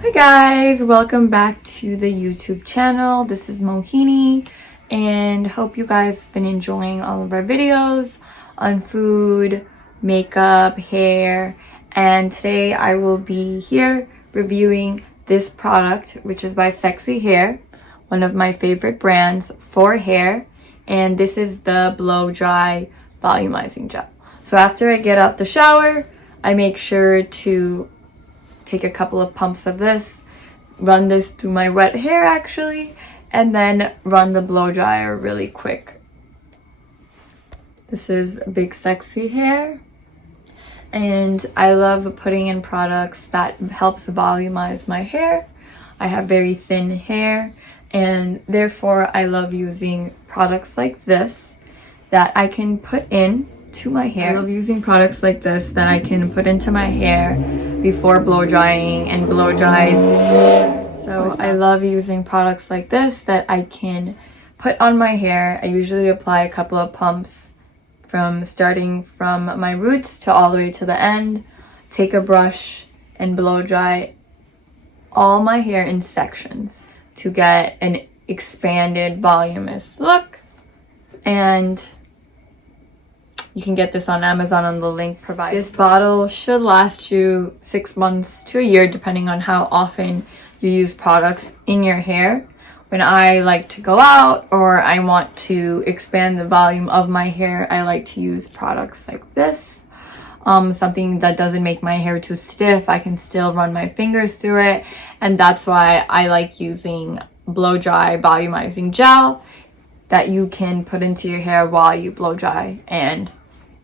Hi guys, welcome back to the YouTube channel. This is Mohini and hope you guys have been enjoying all of our videos on food, makeup, hair, and today I will be here reviewing this product, which is by silkyhair, one of my favorite brands for hair, and this is the blow dry volumizing gel. So after I get out the shower, I make sure to take a couple of pumps of this, run this through my wet hair actually, and then run the blow dryer really quick. This is Big Silkyhair, and I love putting in products that helps volumize my hair. I have very thin hair, and therefore I love using products like this that I can put in to my hair. I love using products like this that I can put into my hair before blow drying and blow dry. So I love using products like this that I can put on my hair. I usually apply a couple of pumps starting from my roots to all the way to the end. Take a brush and blow dry all my hair in sections to get an expanded voluminous look. And you can get this on Amazon on the link provided. This bottle should last you 6 months to a year depending on how often you use products in your hair. When I like to go out or I want to expand the volume of my hair, I like to use products like this. Something that doesn't make my hair too stiff. I can still run my fingers through it, and that's why I like using blow dry volumizing gel that you can put into your hair while you blow dry, and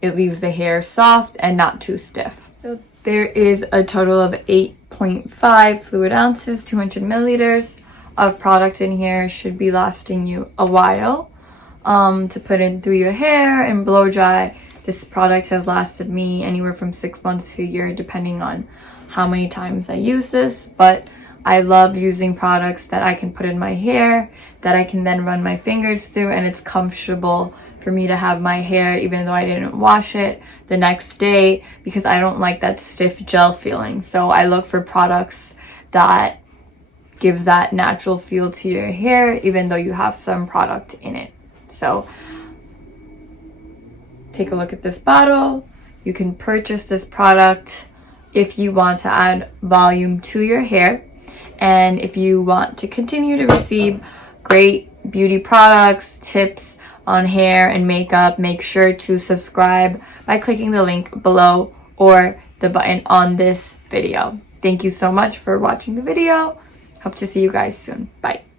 it leaves the hair soft and not too stiff. So there is a total of 8.5 fluid ounces, 200 milliliters of product in here. Should be lasting you a while to put in through your hair and blow dry. This product has lasted me anywhere from 6 months to a year depending on how many times I use this, but I love using products that I can put in my hair that I can then run my fingers through, and it's comfortable for me to have my hair even though I didn't wash it the next day, because I don't like that stiff gel feeling. So I look for products that gives that natural feel to your hair even though you have some product in it. So take a look at this bottle. You can purchase this product if you want to add volume to your hair, and if you want to continue to receive great beauty products, tips on hair and makeup, make sure to subscribe by clicking the link below or the button on this video. Thank you so much for watching the video. Hope to see you guys soon. Bye.